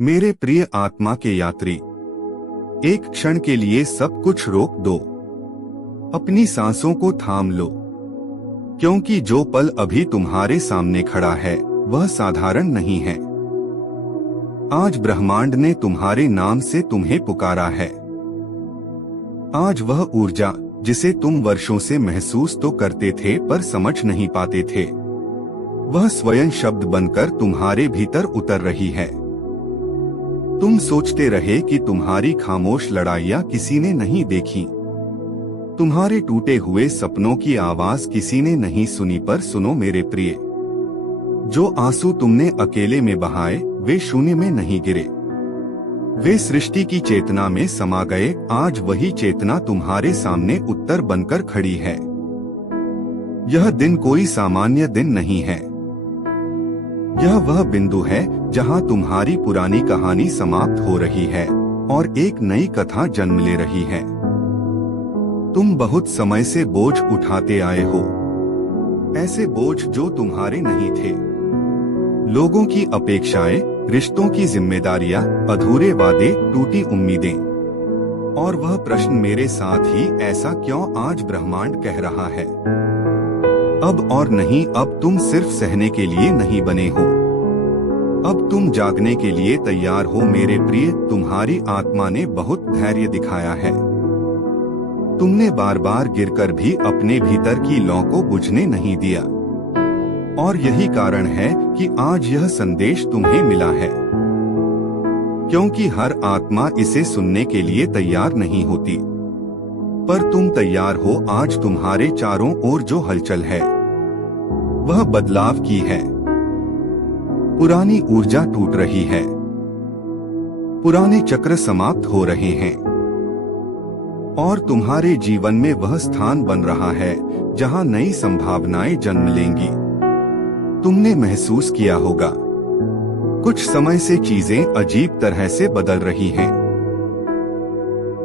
मेरे प्रिय आत्मा के यात्री, एक क्षण के लिए सब कुछ रोक दो। अपनी सांसों को थाम लो, क्योंकि जो पल अभी तुम्हारे सामने खड़ा है वह साधारण नहीं है। आज ब्रह्मांड ने तुम्हारे नाम से तुम्हें पुकारा है। आज वह ऊर्जा जिसे तुम वर्षों से महसूस तो करते थे पर समझ नहीं पाते थे, वह स्वयं शब्द बनकर तुम्हारे भीतर उतर रही है। तुम सोचते रहे कि तुम्हारी खामोश लड़ाइयाँ किसी ने नहीं देखी, तुम्हारे टूटे हुए सपनों की आवाज किसी ने नहीं सुनी, पर सुनो मेरे प्रिय, जो आंसू तुमने अकेले में बहाए वे शून्य में नहीं गिरे, वे सृष्टि की चेतना में समा गए। आज वही चेतना तुम्हारे सामने उत्तर बनकर खड़ी है। यह दिन कोई सामान्य दिन नहीं है, यह वह बिंदु है जहां तुम्हारी पुरानी कहानी समाप्त हो रही है और एक नई कथा जन्म ले रही है। तुम बहुत समय से बोझ उठाते आए हो, ऐसे बोझ जो तुम्हारे नहीं थे। लोगों की अपेक्षाएं, रिश्तों की जिम्मेदारियां, अधूरे वादे, टूटी उम्मीदें, और वह प्रश्न मेरे साथ ही ऐसा क्यों। आज ब्रह्मांड कह रहा है, अब और नहीं। अब तुम सिर्फ सहने के लिए नहीं बने हो, अब तुम जागने के लिए तैयार हो। मेरे प्रिय, तुम्हारी आत्मा ने बहुत धैर्य दिखाया है। तुमने बार बार गिरकर भी अपने भीतर की लौ को बुझने नहीं दिया, और यही कारण है कि आज यह संदेश तुम्हें मिला है, क्योंकि हर आत्मा इसे सुनने के लिए तैयार नहीं होती, पर तुम तैयार हो। आज तुम्हारे चारों ओर जो हलचल है वह बदलाव की है। पुरानी ऊर्जा टूट रही है, पुराने चक्र समाप्त हो रहे हैं, और तुम्हारे जीवन में वह स्थान बन रहा है जहां नई संभावनाएं जन्म लेंगी। तुमने महसूस किया होगा, कुछ समय से चीजें अजीब तरह से बदल रही हैं।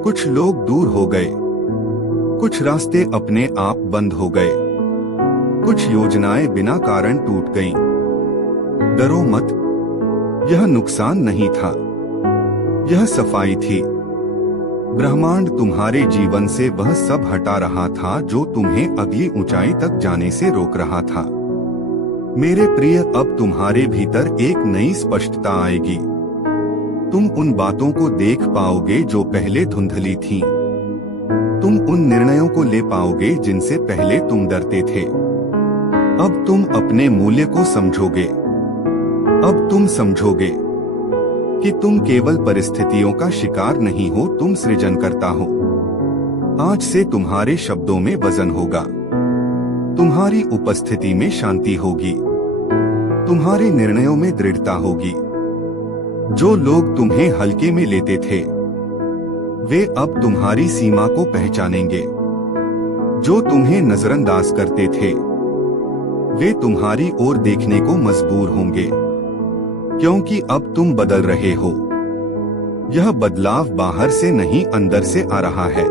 कुछ लोग दूर हो गए, कुछ रास्ते अपने आप बंद हो गए, कुछ योजनाएं बिना कारण टूट गईं। डरो मत, यह नुकसान नहीं था, यह सफाई थी। ब्रह्मांड तुम्हारे जीवन से वह सब हटा रहा था जो तुम्हें अगली ऊंचाई तक जाने से रोक रहा था। मेरे प्रिय, अब तुम्हारे भीतर एक नई स्पष्टता आएगी। तुम उन बातों को देख पाओगे जो पहले धुंधली थीं। तुम उन निर्णयों को ले पाओगे जिनसे पहले तुम डरते थे। अब तुम अपने मूल्य को समझोगे। अब तुम समझोगे कि तुम केवल परिस्थितियों का शिकार नहीं हो, तुम सृजनकर्ता हो। आज से तुम्हारे शब्दों में वजन होगा, तुम्हारी उपस्थिति में शांति होगी, तुम्हारे निर्णयों में दृढ़ता होगी। जो लोग तुम्हें हल्के में लेते थे वे अब तुम्हारी सीमा को पहचानेंगे। जो तुम्हें नजरअंदाज करते थे वे तुम्हारी ओर देखने को मजबूर होंगे, क्योंकि अब तुम बदल रहे हो। यह बदलाव बाहर से नहीं, अंदर से आ रहा है।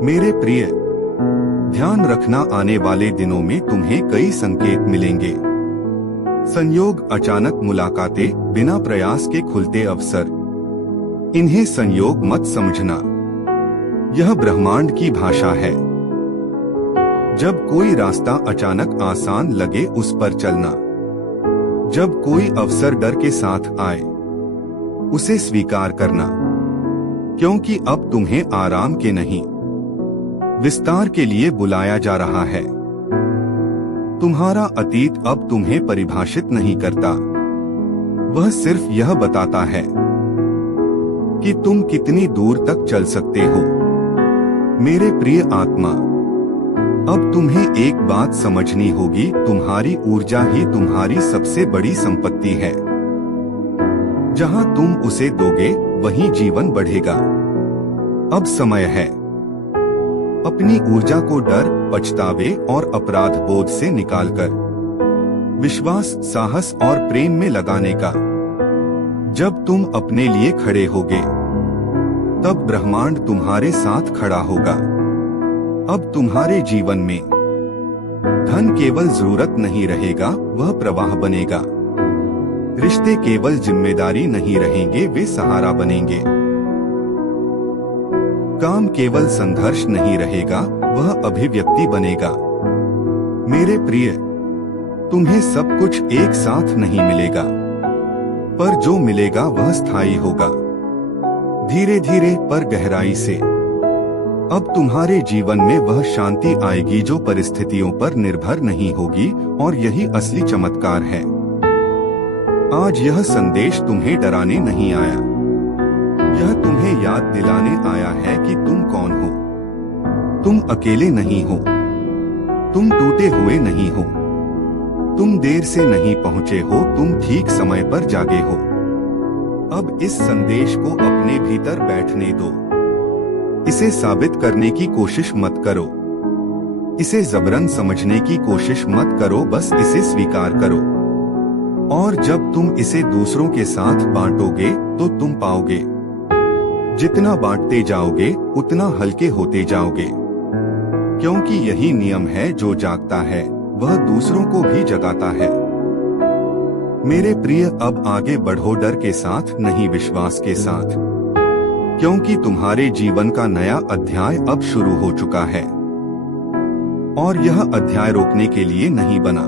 मेरे प्रिय, ध्यान रखना, आने वाले दिनों में तुम्हें कई संकेत मिलेंगे। संयोग, अचानक मुलाकातें, बिना प्रयास के खुलते अवसर। इन्हें संयोग मत समझना, यह ब्रह्मांड की भाषा है। जब कोई रास्ता अचानक आसान लगे उस पर चलना, जब कोई अवसर डर के साथ आए उसे स्वीकार करना, क्योंकि अब तुम्हें आराम के नहीं विस्तार के लिए बुलाया जा रहा है। तुम्हारा अतीत अब तुम्हें परिभाषित नहीं करता, वह सिर्फ यह बताता है कि तुम कितनी दूर तक चल सकते हो। मेरे प्रिय आत्मा, अब तुम्हें एक बात समझनी होगी, तुम्हारी ऊर्जा ही तुम्हारी सबसे बड़ी संपत्ति है। जहां तुम उसे दोगे वहीं जीवन बढ़ेगा। अब समय है अपनी ऊर्जा को डर, पछतावे और अपराध बोध से निकालकर विश्वास, साहस और प्रेम में लगाने का। जब तुम अपने लिए खड़े होगे तब ब्रह्मांड तुम्हारे साथ खड़ा होगा। अब तुम्हारे जीवन में धन केवल जरूरत नहीं रहेगा, वह प्रवाह बनेगा। रिश्ते केवल जिम्मेदारी नहीं रहेंगे, वे सहारा बनेंगे। काम केवल संघर्ष नहीं रहेगा, वह अभिव्यक्ति बनेगा। मेरे प्रिय, तुम्हें सब कुछ एक साथ नहीं मिलेगा, पर जो मिलेगा वह स्थायी होगा, धीरे धीरे पर गहराई से। अब तुम्हारे जीवन में वह शांति आएगी जो परिस्थितियों पर निर्भर नहीं होगी, और यही असली चमत्कार है। आज यह संदेश तुम्हें डराने नहीं आया, यह तुम्हें याद दिलाने आया है कि तुम कौन हो। तुम अकेले नहीं हो, तुम टूटे हुए नहीं हो, तुम देर से नहीं पहुंचे हो, तुम ठीक समय पर जागे हो। अब इस संदेश को अपने भीतर बैठने दो। इसे साबित करने की कोशिश मत करो, इसे जबरन समझने की कोशिश मत करो, बस इसे स्वीकार करो। और जब तुम इसे दूसरों के साथ बांटोगे तो तुम पाओगे, जितना बांटते जाओगे उतना हल्के होते जाओगे, क्योंकि यही नियम है, जो जागता है वह दूसरों को भी जगाता है। मेरे प्रिय, अब आगे बढ़ो, डर के साथ नहीं, विश्वास के साथ, क्योंकि तुम्हारे जीवन का नया अध्याय अब शुरू हो चुका है, और यह अध्याय रोकने के लिए नहीं बना।